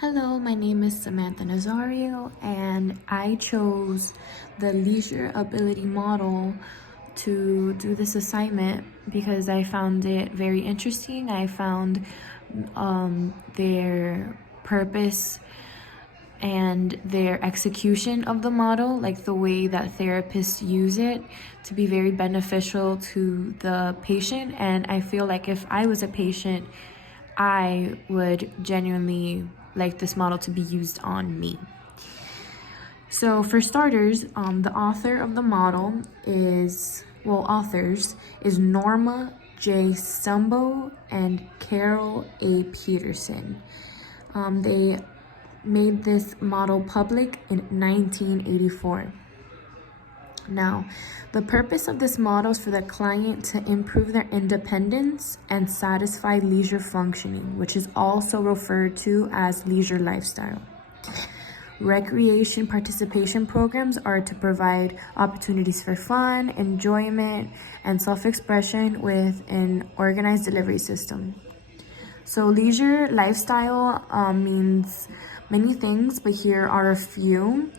Hello, my name is Samantha Nazario, and I chose the Leisure Ability Model to do this assignment because I found it very interesting. I found their purpose and their execution of the model, like the way that therapists use it, to be very beneficial to the patient. And I feel like if I was a patient, I would genuinely like this model to be used on me. So for starters, the author of the model authors is Norma J. Stumbo and Carol A. Peterson. They made this model public in 1984. Now, the purpose of this model is for the client to improve their independence and satisfy leisure functioning, which is also referred to as leisure lifestyle. Recreation participation programs are to provide opportunities for fun, enjoyment, and self-expression with an organized delivery system. So leisure lifestyle means many things, but here are a few.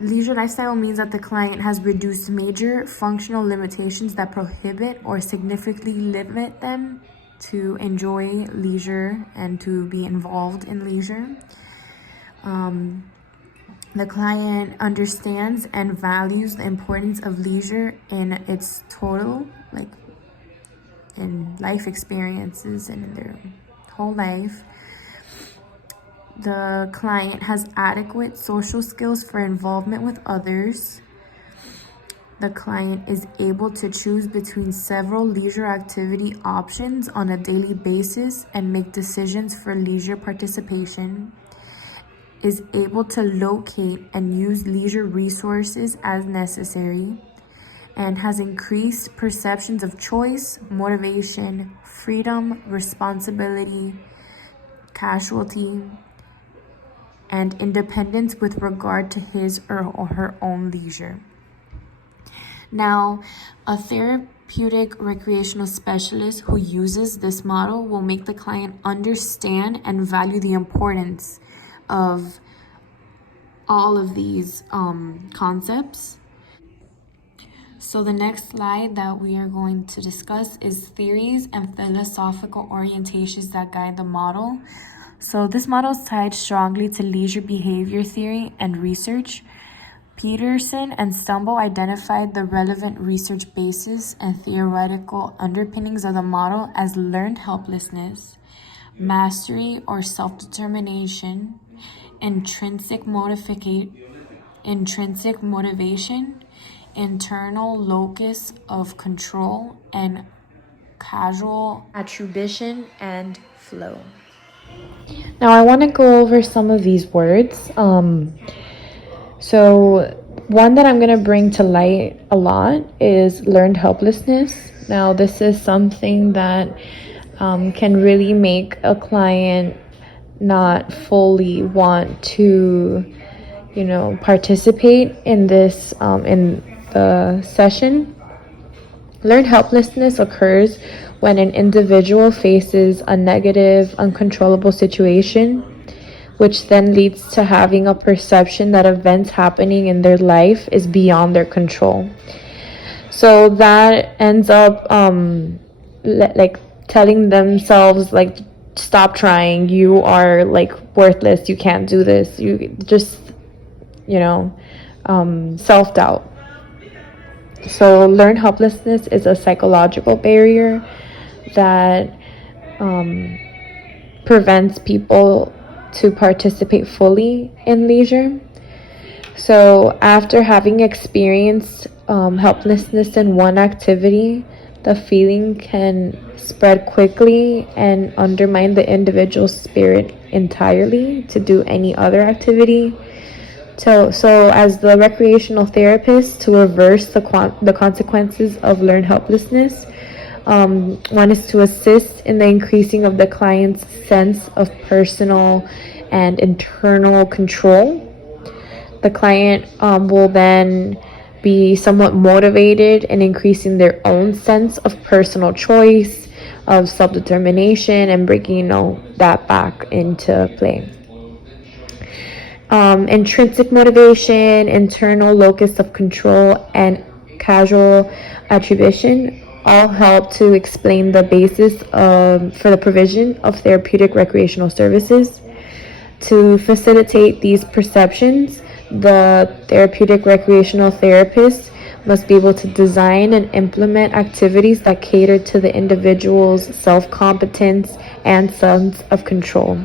Leisure lifestyle means that the client has reduced major functional limitations that prohibit or significantly limit them to enjoy leisure and to be involved in leisure. The client understands and values the importance of leisure in its total, like in life experiences and in their whole life. The client has adequate social skills for involvement with others. The client is able to choose between several leisure activity options on a daily basis and make decisions for leisure participation. Is able to locate and use leisure resources as necessary, and has increased perceptions of choice, motivation, freedom, responsibility, casualty, and independence with regard to his or her own leisure. Now, a therapeutic recreational specialist who uses this model will make the client understand and value the importance of all of these concepts. So the next slide that we are going to discuss is theories and philosophical orientations that guide the model. So this model is tied strongly to leisure behavior theory and research. Peterson and Stumbo identified the relevant research basis and theoretical underpinnings of the model as learned helplessness, mastery or self-determination, intrinsic motivation, internal locus of control, and causal attribution and flow. Now I want to go over some of these words. So one that I'm going to bring to light a lot is learned helplessness. Now this is something that can really make a client not fully want to, participate in this, in the session. Learned helplessness occurs when an individual faces a negative, uncontrollable situation, which then leads to having a perception that events happening in their life is beyond their control. So that ends up like telling themselves, like, stop trying, you are like worthless, you can't do this, you just, self-doubt. So learned helplessness is a psychological barrier that prevents people to participate fully in leisure. So after having experienced helplessness in one activity, the feeling can spread quickly and undermine the individual's spirit entirely to do any other activity. So as the recreational therapist, to reverse the consequences of learned helplessness, one is to assist in the increasing of the client's sense of personal and internal control. The client will then be somewhat motivated in increasing their own sense of personal choice, of self-determination and bringing, that back into play. Intrinsic motivation, internal locus of control, and causal attribution all help to explain the basis for the provision of therapeutic recreational services. To facilitate these perceptions, the therapeutic recreational therapist must be able to design and implement activities that cater to the individual's self-competence and sense of control.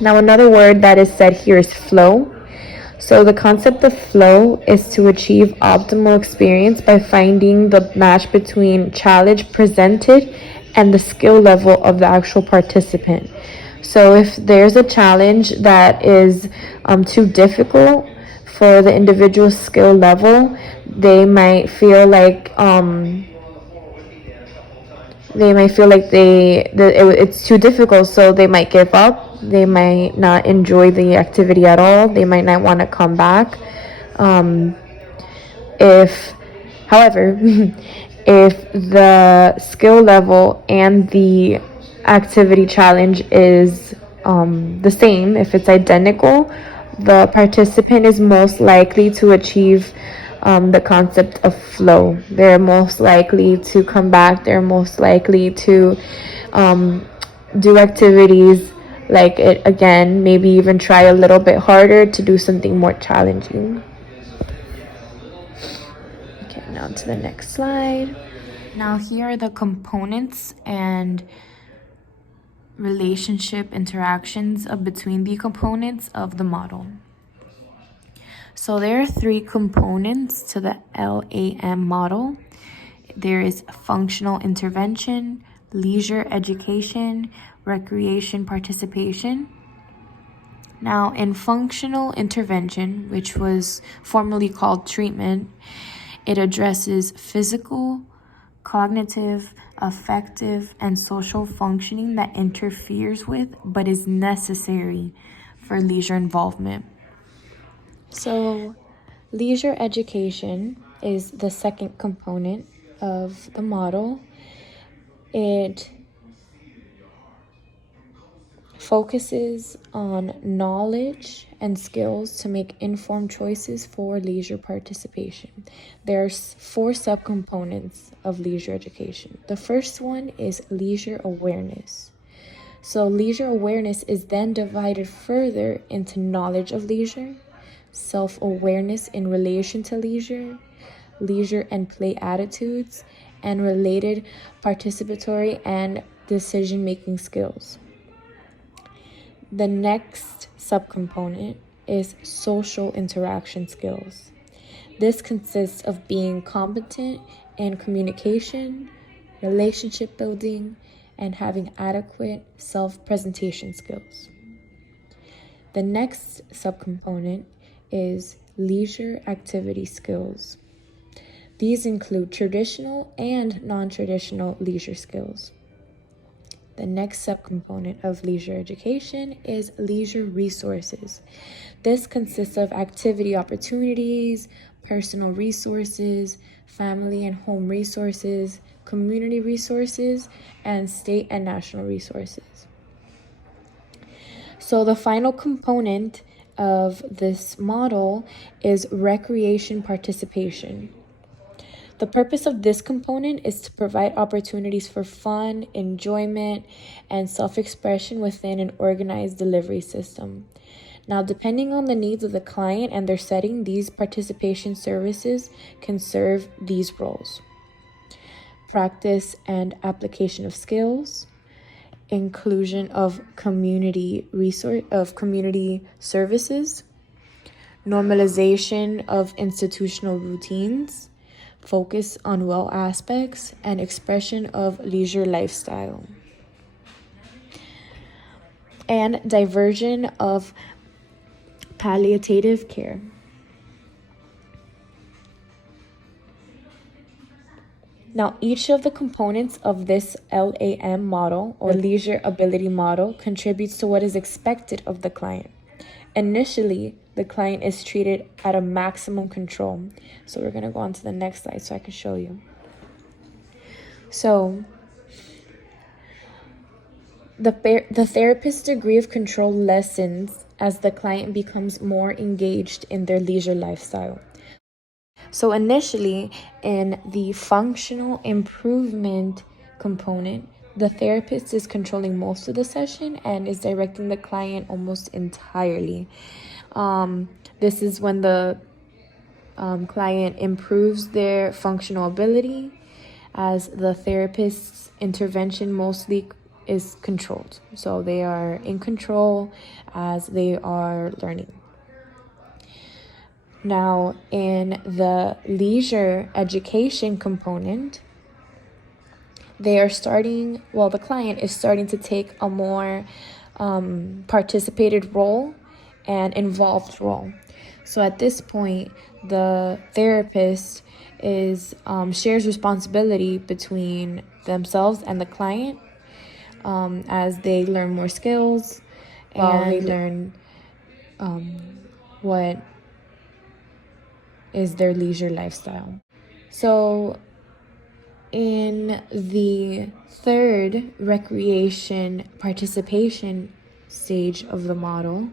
Now, another word that is said here is flow. So the concept of flow is to achieve optimal experience by finding the match between challenge presented and the skill level of the actual participant. So if there's a challenge that is too difficult for the individual skill level, they might feel like it's too difficult, so they might give up. They might not enjoy the activity at all. They might not want to come back. However, if the skill level and the activity challenge is the same, if it's identical, the participant is most likely to achieve the concept of flow. They're most likely to come back. They're most likely to do activities like it again, maybe even try a little bit harder to do something more challenging. Okay, now to the next slide. Now here are the components and relationship interactions between the components of the model. So there are 3 components to the LAM model. There is functional intervention, leisure education, recreation participation. Now, in functional intervention, which was formerly called treatment, it addresses physical, cognitive, affective, and social functioning that interferes with but is necessary for leisure involvement. So, leisure education is the second component of the model. It focuses on knowledge and skills to make informed choices for leisure participation. There's 4 subcomponents of leisure education. The first one is leisure awareness. So leisure awareness is then divided further into knowledge of leisure, self-awareness in relation to leisure, leisure and play attitudes, and related participatory and decision-making skills. The next subcomponent is social interaction skills. This consists of being competent in communication, relationship building, and having adequate self-presentation skills. The next subcomponent is leisure activity skills. These include traditional and non-traditional leisure skills. The next subcomponent of leisure education is leisure resources. This consists of activity opportunities, personal resources, family and home resources, community resources, and state and national resources. So the final component of this model is recreation participation. The purpose of this component is to provide opportunities for fun, enjoyment, and self-expression within an organized delivery system. Now, depending on the needs of the client and their setting, these participation services can serve these roles: practice and application of skills, inclusion of community services, normalization of institutional routines, focus on well aspects, and expression of leisure lifestyle, and diversion of palliative care. Now, each of the components of this LAM model, or leisure ability model, contributes to what is expected of the client. Initially, the client is treated at a maximum control. So we're going to go on to the next slide so I can show you. So The therapist's degree of control lessens as the client becomes more engaged in their leisure lifestyle. So initially, in the functional improvement component, the therapist is controlling most of the session and is directing the client almost entirely. This is when the client improves their functional ability, as the therapist's intervention mostly is controlled. So they are in control as they are learning. Now, in the leisure education component, the client is starting to take a more participated role and involved role. So at this point, the therapist shares responsibility between themselves and the client as they learn more skills and they learn what is their leisure lifestyle. So in the third recreation participation stage of the model,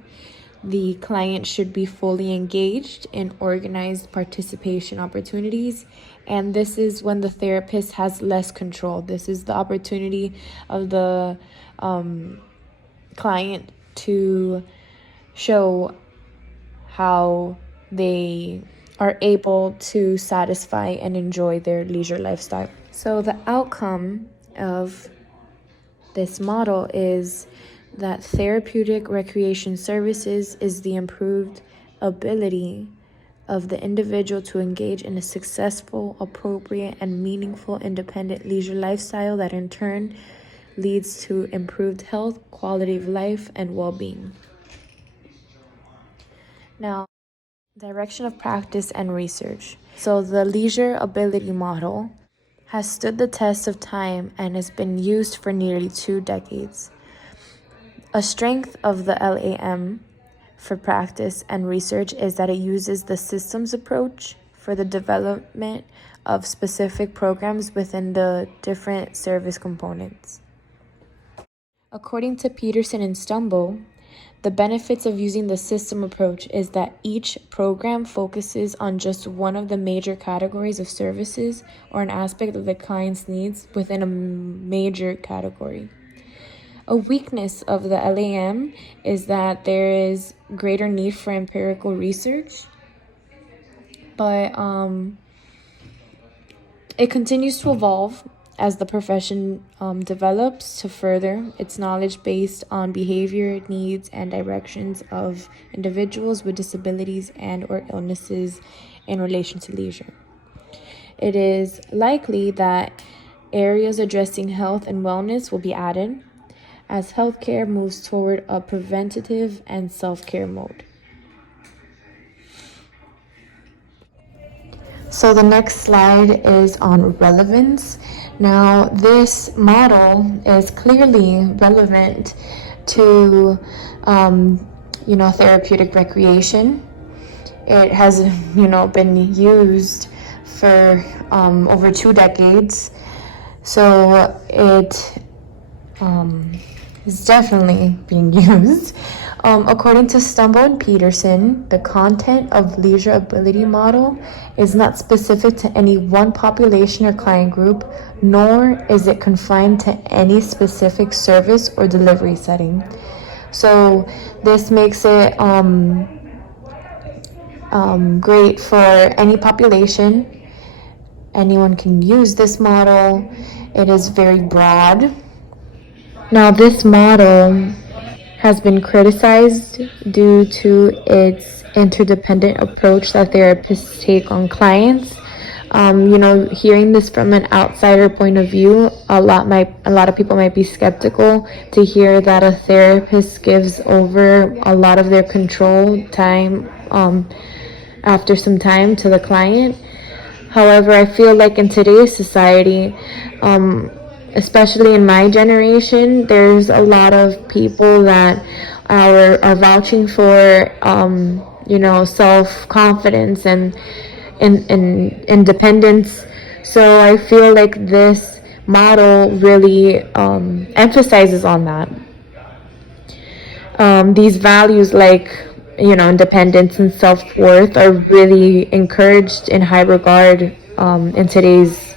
the client should be fully engaged in organized participation opportunities, and this is when the therapist has less control. This is the opportunity of the client to show how they are able to satisfy and enjoy their leisure lifestyle. So the outcome of this model is that therapeutic recreation services is the improved ability of the individual to engage in a successful, appropriate, and meaningful independent leisure lifestyle that in turn leads to improved health, quality of life, and well-being. Now, direction of practice and research. So the leisure ability model has stood the test of time and has been used for nearly 2 decades. A strength of the LAM for practice and research is that it uses the systems approach for the development of specific programs within the different service components. According to Peterson and Stumbo, the benefits of using the system approach is that each program focuses on just one of the major categories of services or an aspect of the client's needs within a major category. A weakness of the LAM is that there is greater need for empirical research, but it continues to evolve as the profession develops to further its knowledge based on behavior, needs, and directions of individuals with disabilities and or illnesses in relation to leisure. It is likely that areas addressing health and wellness will be added as healthcare moves toward a preventative and self-care mode. So the next slide is on relevance. Now, this model is clearly relevant to, therapeutic recreation. It has, been used for over 2 decades. So it is definitely being used. According to Stumbo and Peterson, the content of leisure ability model is not specific to any one population or client group, nor is it confined to any specific service or delivery setting. So this makes it great for any population. Anyone can use this model. It is very broad. Now, this model has been criticized due to its interdependent approach that therapists take on clients. Hearing this from an outsider point of view, a lot of people might be skeptical to hear that a therapist gives over a lot of their control time after some time to the client. However, I feel like in today's society, especially in my generation, there's a lot of people that are vouching for, self-confidence and independence. So I feel like this model really emphasizes on that. These values like independence and self-worth are really encouraged in high regard in today's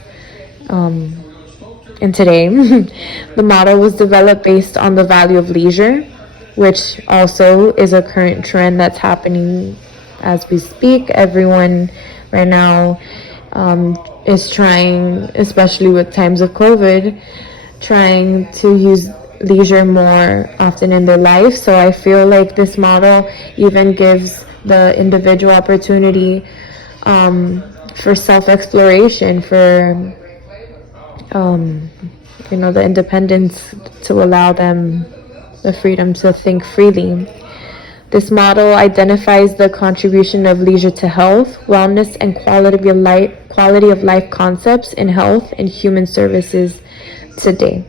in today. The model was developed based on the value of leisure, which also is a current trend that's happening as we speak. Everyone right now is trying, especially with times of COVID, trying to use leisure more often in their life. So I feel like this model even gives the individual opportunity for self-exploration, for the independence to allow them the freedom to think freely. This model identifies the contribution of leisure to health, wellness, and quality of life concepts in health and human services today.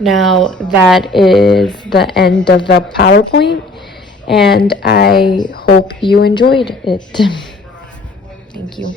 Now that is the end of the PowerPoint, and I hope you enjoyed it. Thank you.